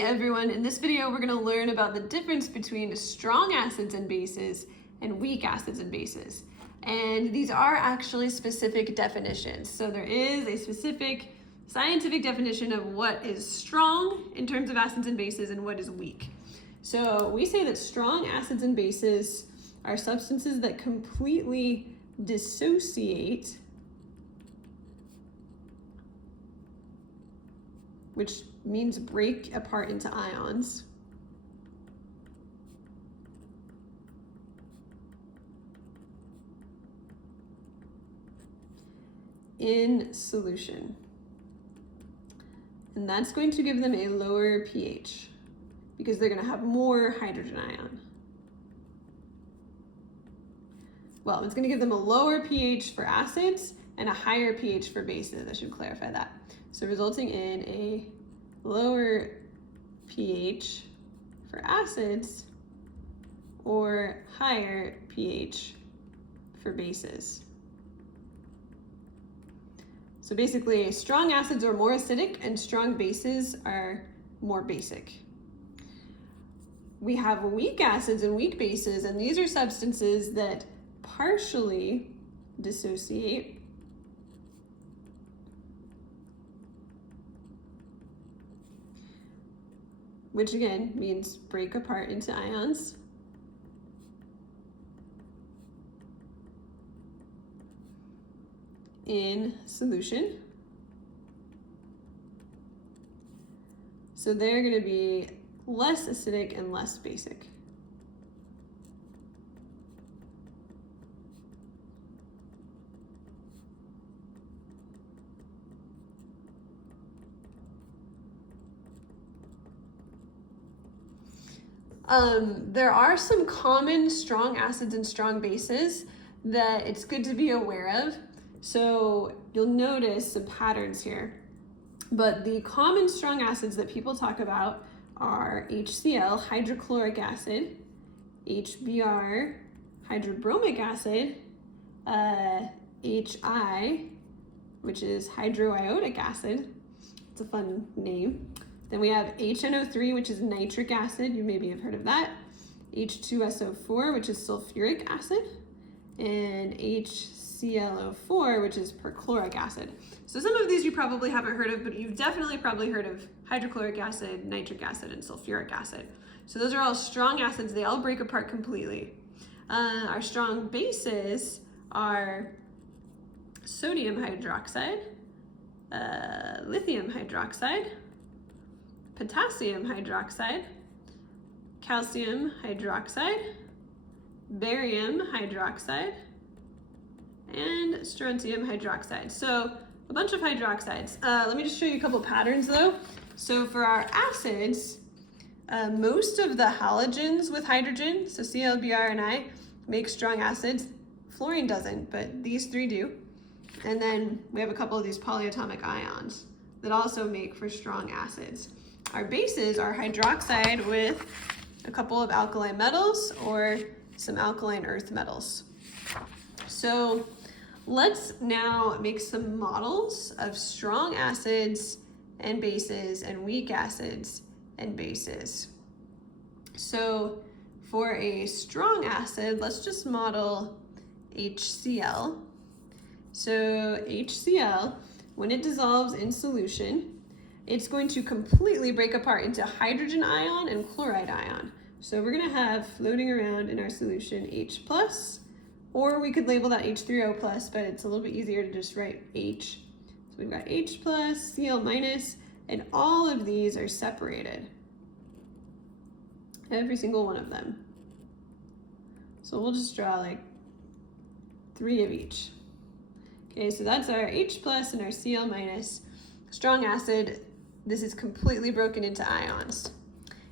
Hey everyone, in this video we're going to learn about the difference between strong acids and bases and weak acids and bases. And these are actually specific definitions. So there is a specific scientific definition of what is strong in terms of acids and bases and what is weak. So we say that strong acids and bases are substances that completely dissociate, which means break apart into ions, in solution. And that's going to give them a lower pH because they're going to have more hydrogen ion. Well, it's going to give them a lower pH for acids and a higher pH for bases. I should clarify that. So resulting in a lower pH for acids or higher pH for bases. So basically, strong acids are more acidic and strong bases are more basic. We have weak acids and weak bases, and these are substances that partially dissociate, which again means break apart into ions. In solution. So they're going to be less acidic and less basic. There are some common strong acids and strong bases that it's good to be aware of. So you'll notice some patterns here. But the common strong acids that people talk about are HCl, hydrochloric acid, HBr, hydrobromic acid, HI, which is hydroiodic acid. It's a fun name. Then we have HNO3, which is nitric acid. You maybe have heard of that. H2SO4, which is sulfuric acid. And HClO4, which is perchloric acid. So some of these you probably haven't heard of, but you've definitely probably heard of hydrochloric acid, nitric acid, and sulfuric acid. So those are all strong acids. They all break apart completely. Our strong bases are sodium hydroxide, lithium hydroxide, potassium hydroxide, calcium hydroxide, barium hydroxide, and strontium hydroxide. So a bunch of hydroxides. Let me just show you a couple patterns though. So for our acids, most of the halogens with hydrogen, so Cl, Br, and I, make strong acids. Fluorine doesn't, but these three do. And then we have a couple of these polyatomic ions that also make for strong acids. Our bases are hydroxide with a couple of alkali metals or some alkaline earth metals. So let's now make some models of strong acids and bases and weak acids and bases. So for a strong acid, let's just model HCl. So HCl, when it dissolves in solution, it's going to completely break apart into hydrogen ion and chloride ion. So we're going to have floating around in our solution H+, or we could label that H3O+, but it's a little bit easier to just write H. So we've got H+, Cl-, and all of these are separated. Every single one of them. So we'll just draw like 3 of each. Okay, so that's our H+ and our Cl-. Strong acid, this is completely broken into ions.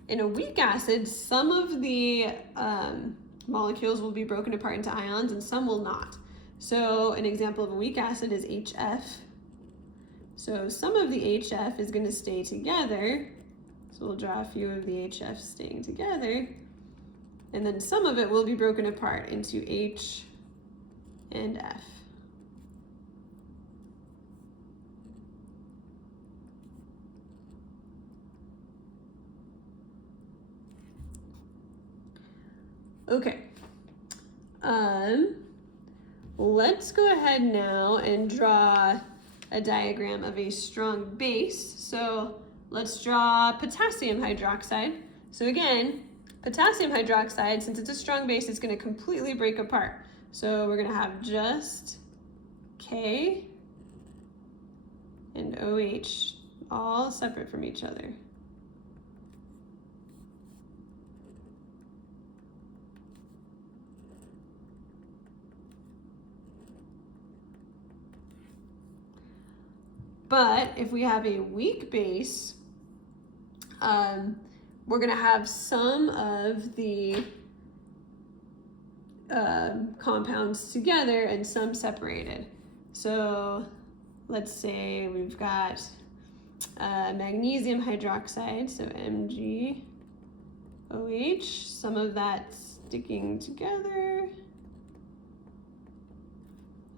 In a weak acid, some of the molecules will be broken apart into ions and some will not. So an example of a weak acid is HF. So some of the HF is going to stay together. So we'll draw a few of the HF staying together. And then some of it will be broken apart into H and F. Okay. Let's go ahead now and draw a diagram of a strong base. So let's draw potassium hydroxide. So again, potassium hydroxide, since it's a strong base, it's going to completely break apart. So we're going to have just K and OH all separate from each other. But if we have a weak base, we're going to have some of the compounds together and some separated. So let's say we've got magnesium hydroxide, so MgOH, some of that sticking together,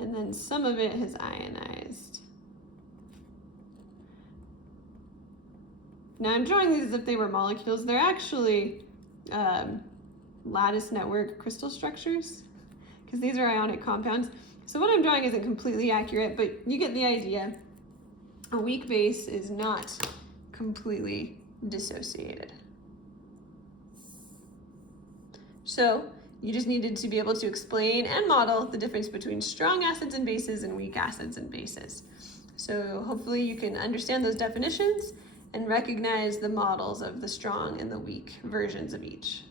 and then some of it has ionized. Now I'm drawing these as if they were molecules. They're actually lattice network crystal structures, because these are ionic compounds. So what I'm drawing isn't completely accurate, but you get the idea. A weak base is not completely dissociated. So you just needed to be able to explain and model the difference between strong acids and bases and weak acids and bases. So hopefully you can understand those definitions and recognize the models of the strong and the weak versions of each.